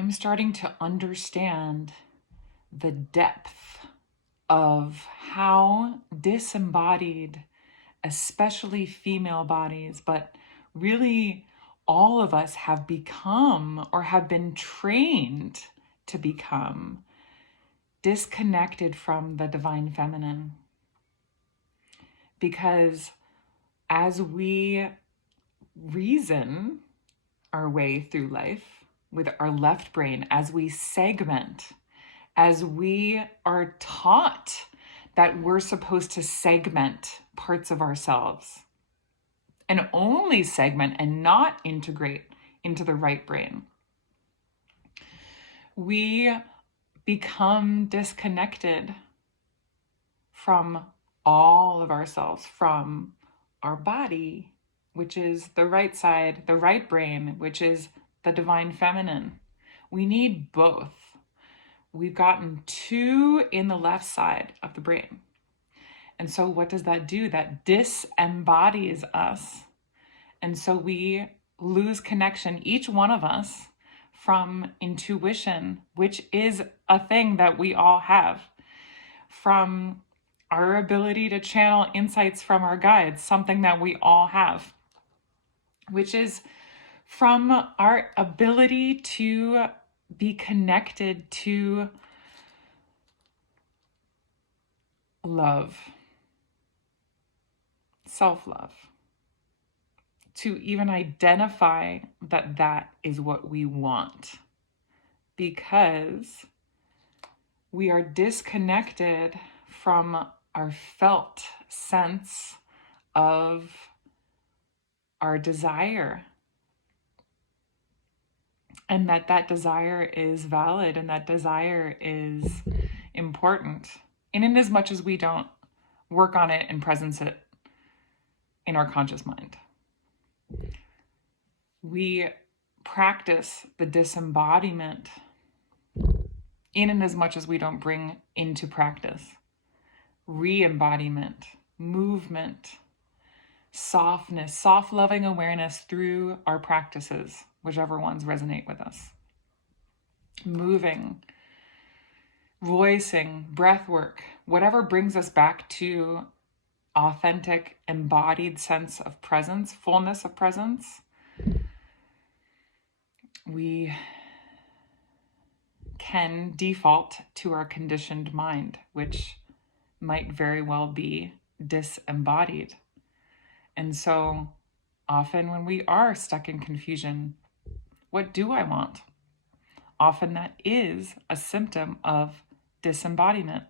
I'm starting to understand the depth of how disembodied, especially female bodies, but really all of us have become or have been trained to become disconnected from the divine feminine. Because as we reason our way through life with our left brain, as we segment, as we are taught that we're supposed to segment parts of ourselves and only segment and not integrate into the right brain, we become disconnected from all of ourselves, from our body, which is the right side, the right brain, which is the divine feminine. We need both. We've gotten two in the left side of the brain. And so what does that do? That disembodies us. And so we lose connection, each one of us, from intuition, which is a thing that we all have, from our ability to channel insights from our guides, something that we all have, which is from our ability to be connected to love, self-love, to even identify that that is what we want, because we are disconnected from our felt sense of our desire, and that desire is valid and that desire is important. And in as much as we don't work on it and presence it in our conscious mind, we practice the disembodiment in and as much as we don't bring into practice re-embodiment, movement, softness, soft loving awareness through our practices, whichever ones resonate with us. Moving, voicing, breath work, whatever brings us back to authentic, embodied sense of presence, fullness of presence, we can default to our conditioned mind, which might very well be disembodied. And so often when we are stuck in confusion, what do I want? Often that is a symptom of disembodiment.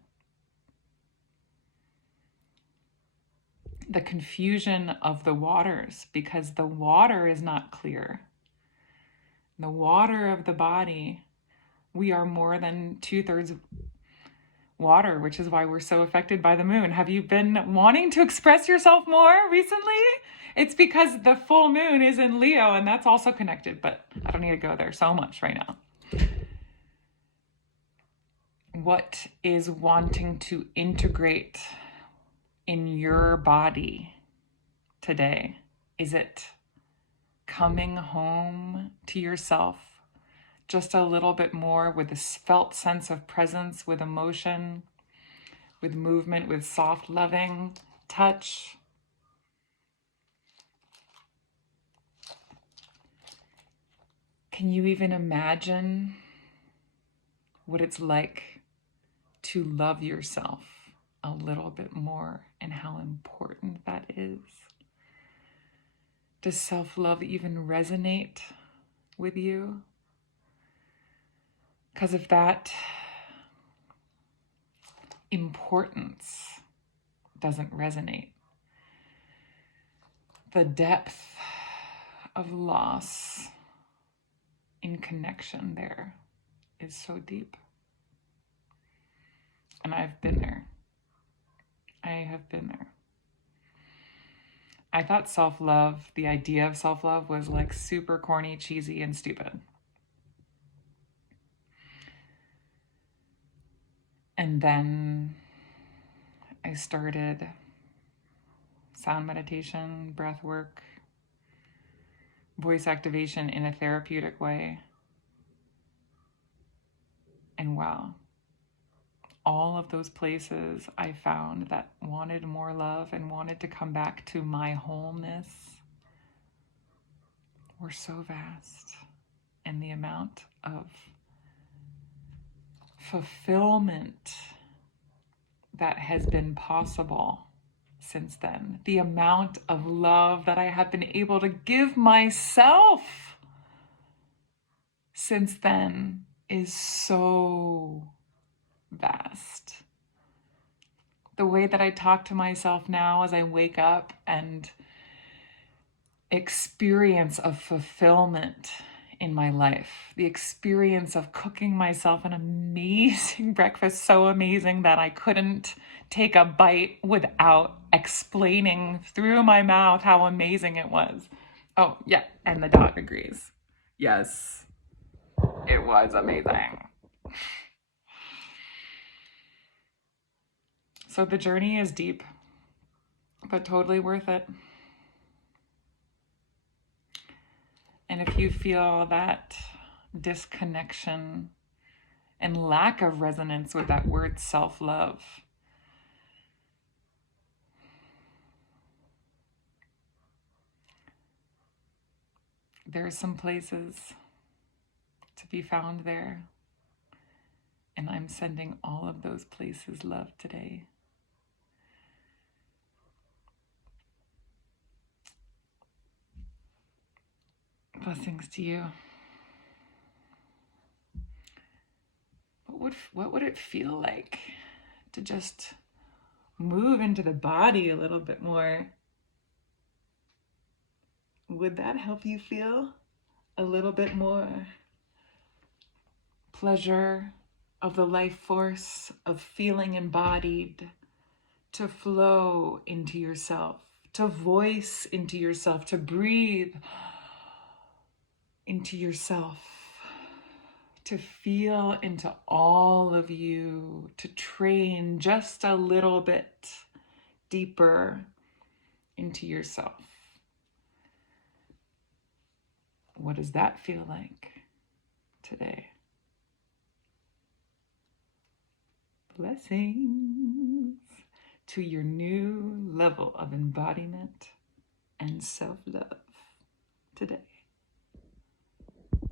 The confusion of the waters, because the water is not clear. The water of the body, we are more than 2/3 water, which is why we're so affected by the moon. Have you been wanting to express yourself more recently? It's because the full moon is in Leo, and that's also connected, but I don't need to go there so much right now. What is wanting to integrate in your body today? Is it coming home to yourself just a little bit more with this felt sense of presence, with emotion, with movement, with soft, loving touch? Can you even imagine what it's like to love yourself a little bit more and how important that is? Does self-love even resonate with you? Because if that importance doesn't resonate, the depth of loss in connection there is so deep. And I've been there. I have been there. I thought self-love, the idea of self-love, was like super corny, cheesy, and stupid. And then I started sound meditation, breath work, voice activation in a therapeutic way. well. All of those places I found that wanted more love and wanted to come back to my wholeness were so vast. And the amount of fulfillment that has been possible since then, the amount of love that I have been able to give myself since then is so vast. The way that I talk to myself now as I wake up and experience of fulfillment in my life, the experience of cooking myself an amazing breakfast, so amazing that I couldn't take a bite without explaining through my mouth how amazing it was. Oh, yeah, and the dog agrees. Yes, it was amazing. So the journey is deep, but totally worth it. And if you feel that disconnection and lack of resonance with that word self-love, there are some places to be found there. And I'm sending all of those places love today. Blessings to you. What would it feel like to just move into the body a little bit more? Would that help you feel a little bit more pleasure of the life force of feeling embodied, to flow into yourself, to voice into yourself, to breathe into yourself, to feel into all of you, to train just a little bit deeper into yourself? What does that feel like today? Blessings to your new level of embodiment and self-love today.